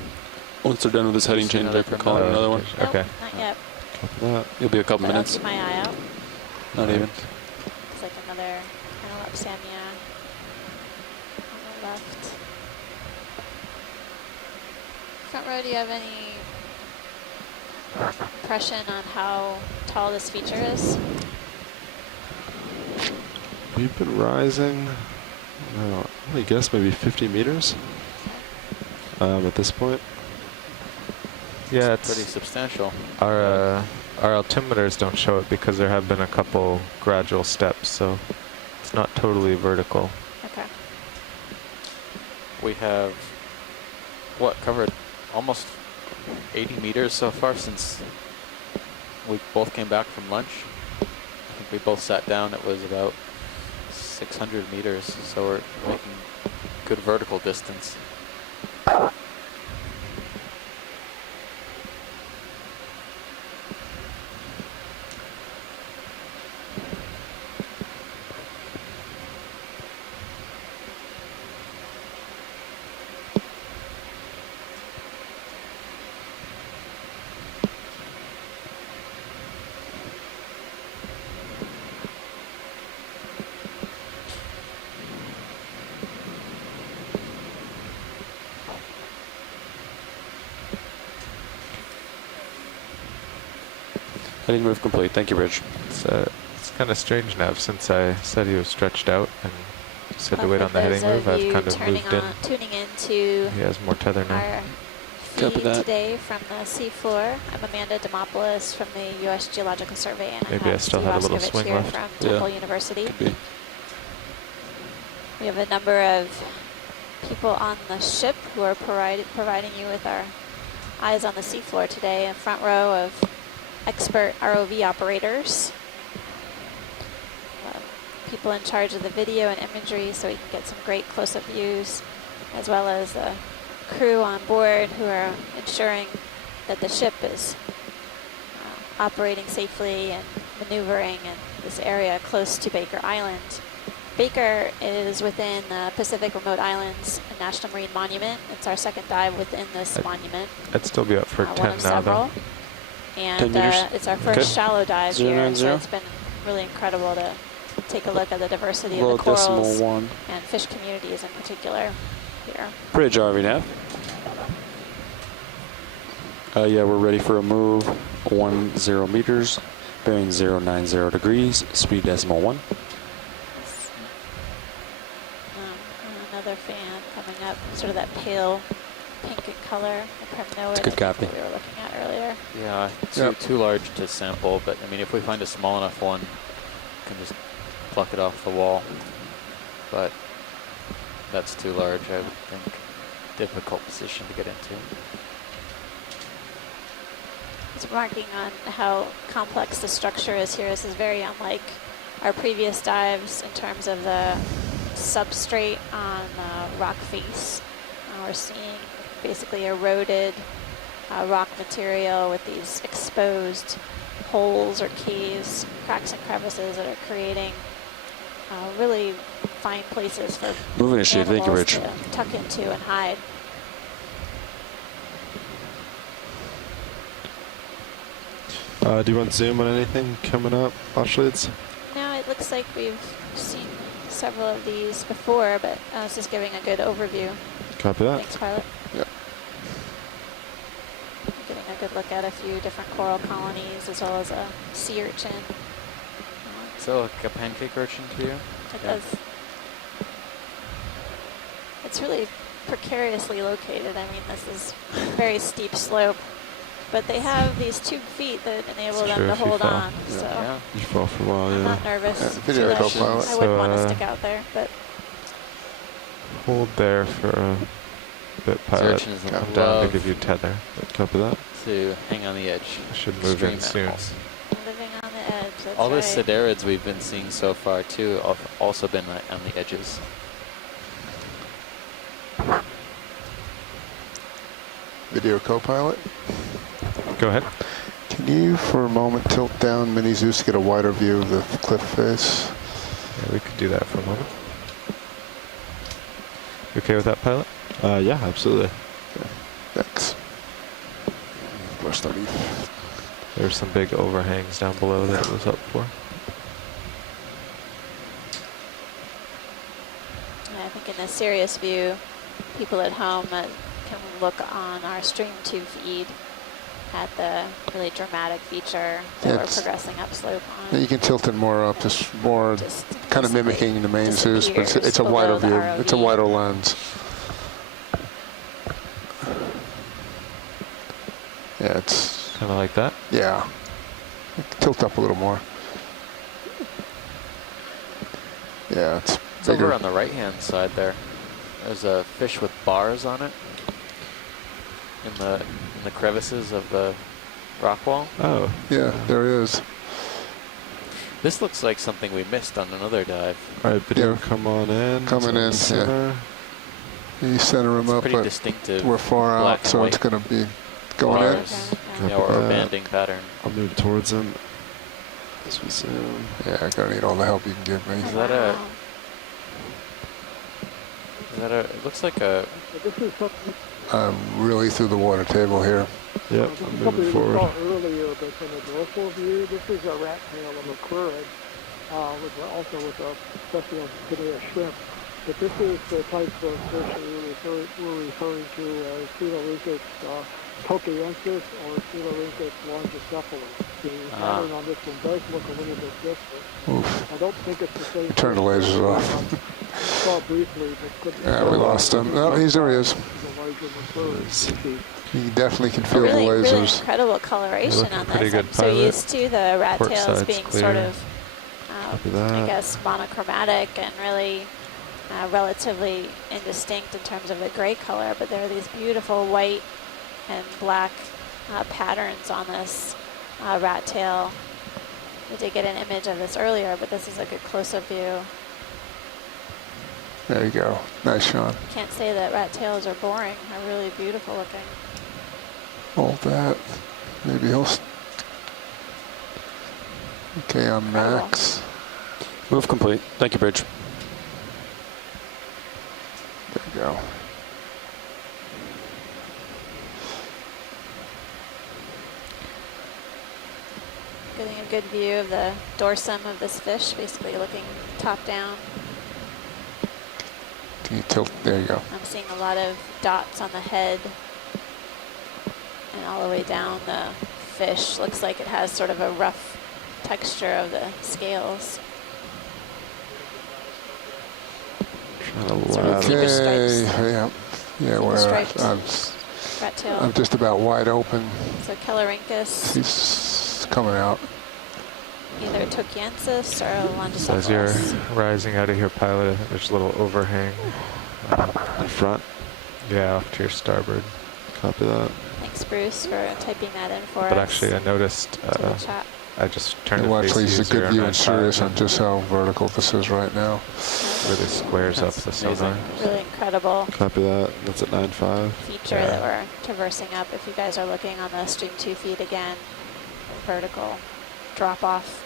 Once they're done with this heading Just change, another I can call it Oh, another one. Nope, Okay. not yet. Copy that. You'll be a couple But I'll minutes, keep my eye out. not even. It's like another Samia on the left. Front row, do you have any impression on how tall this feature is? We've been rising. I guess maybe 50 meters at this point. Yeah, Pretty it's substantial. our altimeters don't show it because there have been a couple gradual steps, so it's not totally vertical. Okay. We have, covered almost 80 meters so far since we both came back from lunch. I think we both sat down. It was about 600 meters, so we're making good vertical distance. Heading move complete. Thank you, Bridge. It's kind of strange now since I said he was stretched out and just had to wait on the heading move. I've kind of moved in. Tuning into He has more tether now. our Copy feed that. today from the seafloor. I'm Amanda Demopoulos from the U.S. Geological Survey, and Maybe I have still Steve have a little Roskovich swing here left. from Yeah. Temple University. Could be. We have a number of people on the ship who are providing you with our eyes on the seafloor today. A front row of expert ROV operators. People in charge of the video and imagery so we can get some great close-up views, as well as the crew on board who are ensuring that the ship is operating safely and maneuvering in this area close to Baker Island. Baker is within the Pacific Remote Islands National Marine Monument. It's our second dive within this monument. I'd still be up for One 10 of now, though. several. 10 And meters. it's our first Okay. shallow dive here, so 090. it's been really incredible to take a look at the diversity Low of the corals decimal 1. and fish communities in particular here. Bridge RV nav. Yeah, we're ready for a move. 10 meters, bearing 090 degrees, speed decimal 1. Another fan coming up, sort of that pale pink in color, the Primnoid It's a good copy. that we were looking at earlier. Yeah, too large to sample, but I mean, if we find a small enough one, we can just pluck it off the wall. But that's too large, I would think. Difficult position to get into. It's marking on how complex the structure is here. This is very unlike our previous dives in terms of the substrate on the rock face. We're seeing basically eroded rock material with these exposed holes or caves, cracks and crevices that are creating really fine places for Move initiative. Thank you, animals Rich. to tuck into and hide. Do you want zoom on anything coming up, watch leads? No, it looks like we've seen several of these before, but I was just giving a good overview. Copy that. Thanks, pilot. Yeah. Getting a good look at a few different coral colonies as well as a sea urchin. So like a pancake urchin to you? It Yeah. does. It's really precariously located. I mean, this is a very steep slope, but they have these tube feet that enable It's them true to if you hold fall. on. Yeah. So Yeah. You fall for a while, I'm yeah. not nervous. Yeah, video too much. co-pilot. I wouldn't want to So, stick out there, but Hold there for a bit, This pilot. urchin is I'm down to love give you tether. Copy that. to hang on the edge. I should move in Extreme soon. animals. living on the edge. That's All the right. siderids we've been seeing so far too have also been on the edges. Video co-pilot. Go ahead. Can you, for a moment, tilt down Mini Zeus to get a wider view of the cliff face? Yeah, we could do that for a moment. You okay with that, pilot? Yeah, absolutely. Thanks. Brush the leaf. There's some big overhangs down below that it was up for. Yeah, I think in the serious view, people at home can look on our stream 2 feed at the really dramatic feature that we're It's- progressing upslope Yeah, on. you can tilt it more up, just more Just kind of basically mimicking the main Zeus, but it's a disappears wider below the view. It's a ROV. wider lens. Yeah, it's, Kind of like that. yeah. Tilt up a little more. Yeah, it's It's over bigger. on the right-hand side there. There's a fish with bars on it in the crevices of the rock wall. Oh, Yeah, there is. This looks like something we missed on another dive. All right, video, Yeah. come on in. Coming in, yeah. Center. You center them up, Pretty but distinctive. we're far black out, and so it's white going to be going in. bars. Okay, Yeah, or a Uh, banding pattern. I'll move towards him. As we zoom. Yeah, I'm going to need all the help you can give me. Is that a? Is that a? It looks like a. This is something, I'm really through the water table here. Yep, this I'm is moving something we forward. saw earlier, but from a dorsal view, this is a rat tail of a chloride, also with a special Pinea shrimp. but this is the type of fish we're referring to as Coeluricus Okeanos or Coeluricus longicephalus. The pattern on this one does look a little bit different. Oof. I don't think it's the same. Turn the lasers off. Saw briefly, but couldn't. Yeah, we lost him. Oh, there he is. The larger Mercury species. You definitely can feel Really, the really lasers. incredible coloration looking on pretty this. good, I'm so pilot. used to the rat Port tails side's being clear. sort of, Copy that. I guess, monochromatic and really relatively indistinct in terms of the gray color, but there are these beautiful white and black patterns on this rat tail. We did get an image of this earlier, but this is a good close-up view. There you go. Nice, Sean. Can't say that rat tails are boring. They're really beautiful looking. Hold that. Maybe he'll... Okay, I'm max. Move complete. Thank you, Bridge. There you go. Getting a good view of the dorsum of this fish, basically looking top down. Can you tilt? There you go. I'm seeing a lot of dots on the head and all the way down the fish. Looks like it has sort of a rough texture of the scales. Trying to Sort of lather. zebra Okay. stripes. Yeah. Yeah. Zebra Where stripes. Rat tail. I'm just about wide open. So Coeluricus, He's coming out. either Tokiensis or So as you're Longicephalus. rising out of here, pilot, there's a little overhang. In front. Yeah, off to your starboard. Copy that. Thanks, Bruce, for typing that in for us. But actually, I noticed to the chat. I just turned Well, to face actually, you he's a good view in 095 Sirius on and just how vertical this is right now. really squares up That's the amazing. sonar. Really incredible Copy that. That's at 9.5. feature Yeah. that we're traversing up. If you guys are looking on the stream 2 feed again, vertical drop off.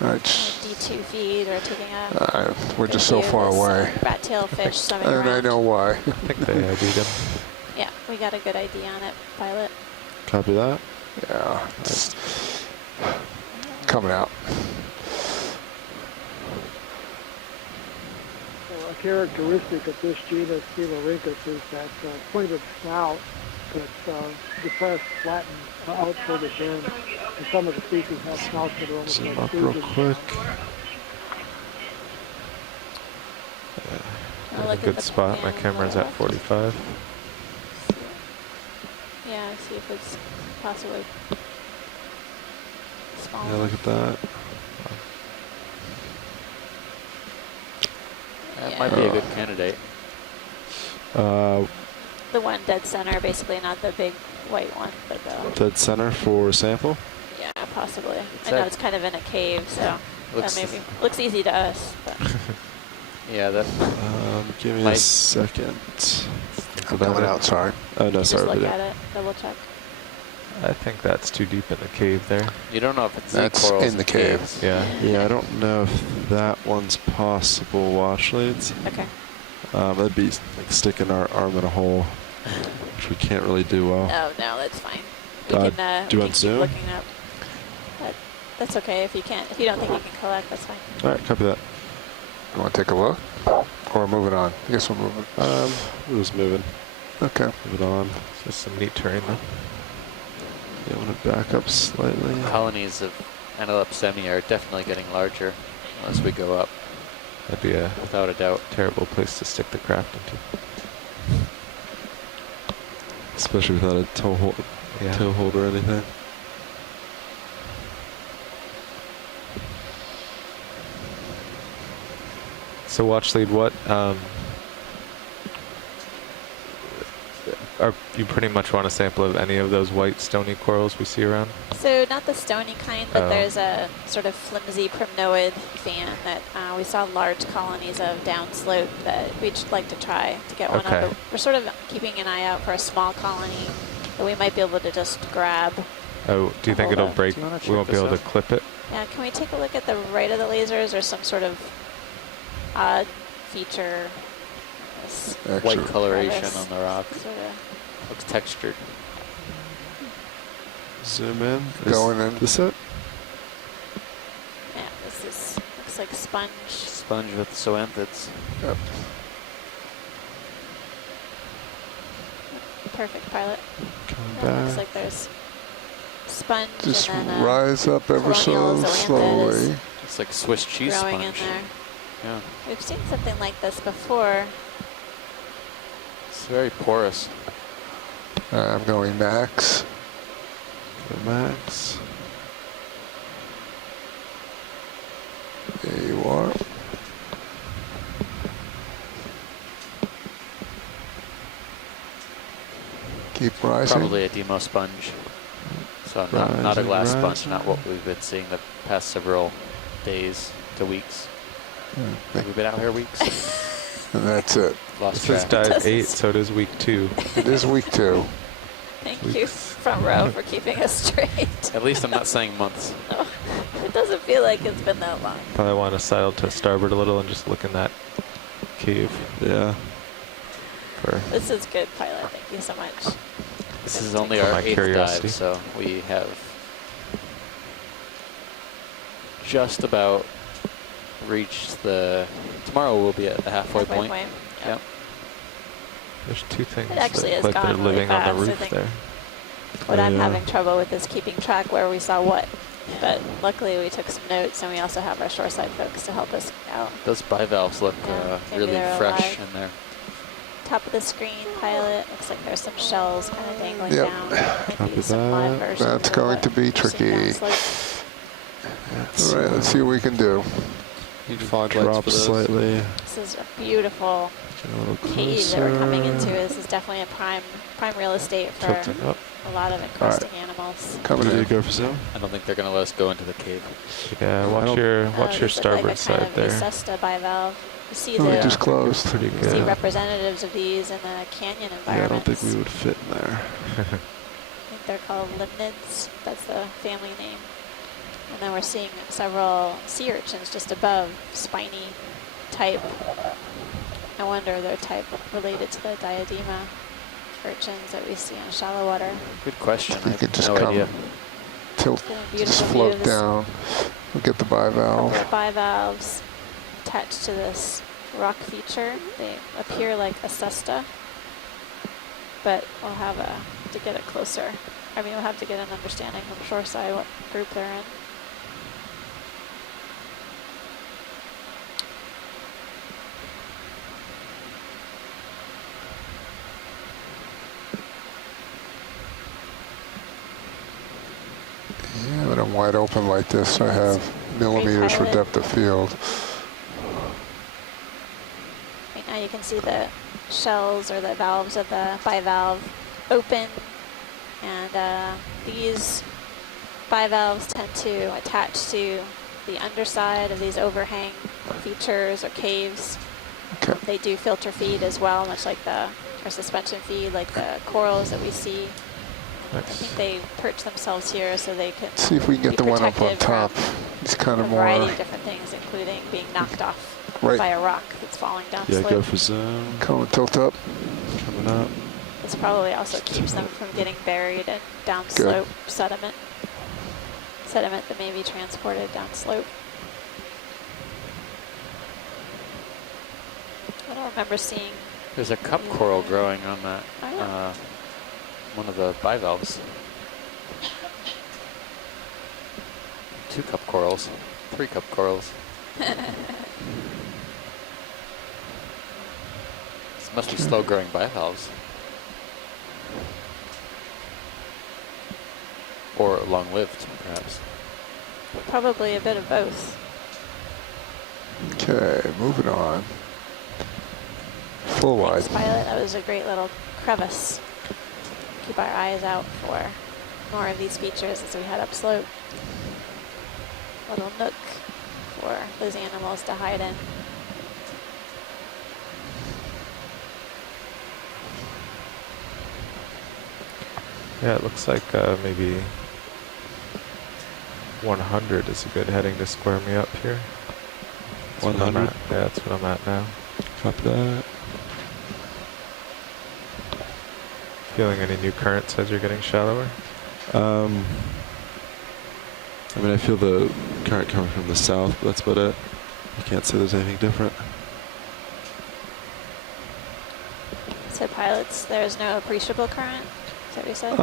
All right. D2 feed, or taking a We're just so view of far this, away. rat tail fish swimming And I around. know why. I think they ID'd him. Yeah, we got a good idea on it, pilot. Copy that. Yeah. It's coming out. So a characteristic of this genus Coeluricus is that pointed snout that's depressed, flattened out toward the bend. And some of the species have snouts that are almost Zoom like up real pigeons. quick. I'll In a look at good the spot. My pan camera's at left. 45. Yeah, see if it's possibly small. Yeah, look at that. That might be a good candidate. The one dead center, basically, not the big white one, but the, Dead center for sample. yeah, possibly. It's I know that- it's kind of in a cave, so Looks- that maybe looks easy to us. But Yeah, that Give me a Might- second. I'm coming out, sorry. Oh, no, just sorry. look we at didn't. it, double check. I think that's too deep in the cave there. you don't know if it's That's sea corals in the and cave. caves. Yeah. Yeah, I don't know if that one's possible watch leads. Okay. That'd be like sticking our arm in a hole, which we can't really do well. Oh no, that's fine. We Uh, can, do you we want can zoom? keep looking up. But that's okay if you can't. If you don't think you can collect, that's fine. All right, copy that. You want to take a look? Or moving on? I guess we're moving. We're just moving. Okay. Moving on. Just some neat terrain though. You want to back up slightly? Colonies of Analepsemi are definitely getting larger as we go up, That'd be a without a doubt. terrible place to stick the craft into. Especially without a tow hold or anything. So watch lead, what you pretty much want a sample of any of those white stony corals we see around? So not the stony kind, but Oh. there's a sort of flimsy primnoid fan that we saw large colonies of downslope that we'd like to try to get one Okay. of. But we're sort of keeping an eye out for a small colony that we might be able to just grab. Oh, do you think Hold it'll on. break? Do you wanna We check won't be this able to out? clip it? Yeah, can we take a look at the right of the lasers or some sort of odd feature? This White Extra. coloration crevice on the rock. sort of. Looks textured. Zoom in. Going in. This it? Yeah, this is looks like sponge. Sponge with zoanthids. Yep. Perfect pilot. Coming It looks back. like there's sponge Just and then rise up ever colonial so zoanthid slowly. is It's like Swiss cheese growing sponge. in there. Yeah, We've seen something like this before. it's very porous. I'm going max. The max. There you are. Keep rising. Probably a demo sponge. So not a Rising, glass sponge, rising. not what we've been seeing the past several days to weeks. Have we been out here weeks? And that's it. Lost This is track. dive 8, so it is week 2. It is week 2. Thank you, front row, for keeping us straight. At least I'm not saying months. No, it doesn't feel like it's been that long. Probably want to sail to starboard a little and just look in that cave. Yeah. For This is good, pilot. Thank you so much. This is only For our my 8th curiosity. dive, so we have just about reached the. Tomorrow we'll be at the halfway point. Yep. there's 2 things It actually that has look like they're gone really living on the fast, I roof think. there. What Oh, I'm yeah. having trouble with is keeping track where we saw what. But luckily we took some notes, and we also have our shoreside folks to help us out. Those bivalves look Yeah, maybe really they're fresh alive. in there. Top of the screen, pilot. Looks like there's some shells kind of dangling Yep. down. Might Copy be some live that. versions That's of going what to be we're seeing tricky. downslope. All right, let's see what we can do. Need fog lights Drop for those. slightly. This is a beautiful Get a little cave that we're coming into. closer. This is definitely a prime real estate for Tilting up. a lot of encrusting animals. Coming Ready in. to go for zone? I don't think they're going to let us go into the cave. Yeah, I watch don't- your These watch your look starboard like a side kind of there. Acesta bivalve. You see Oh, the we just closed. Pretty you see good. representatives of these in the canyon Yeah, I don't environments. think we would fit in there. I think they're called limnids. That's the family name. And then we're seeing several sea urchins just above, spiny type. I wonder their type related to the diadema urchins that we see on shallow water. Good question. I You could have just no come, idea. tilt, Got a just beautiful float views. down. We'll get the Couple bivalve. of bivalves attached to this rock feature. They appear like a cesta, but we'll have to get it closer. I mean, we'll have to get an understanding from shoreside what group they're in. Yeah, when I'm wide open like this, I have millimeters for pilot. depth of field. Right now you can see the shells or the valves of the bivalve open, and these bivalves tend to attach to the underside of these overhang features or caves. Okay. They do filter feed as well, much like or suspension feed, like the corals that we see. I Nice. think they perch themselves here so they can See if we can get be the one up on protected top. from It's kind a of variety more of different things, including being knocked off right. by a rock that's falling down Yeah, slope. go for zone. Come tilt up. Coming up. This probably also keeps them from getting buried in downslope sediment. Sediment that may be transported downslope. I don't remember seeing. There's a cup coral growing on that. Oh, yeah. One of the bivalves. 2 cup corals. 3 cup corals. This must be slow growing bivalves. Or long lived, perhaps. Probably a bit of both. Okay, moving on. Full wide. Thanks, pilot. That was a great little crevice. Keep our eyes out for more of these features as we head upslope. Little nook for those animals to hide in. Yeah, it looks like maybe 100 is a good heading to square me up here. That's what I'm 100? at. Yeah, that's what I'm at now. Copy that. Feeling any new currents as you're getting shallower? I mean, I feel the current coming from the south, but that's about it. I can't say there's anything different. So pilots, there's no appreciable current? Is that what you said?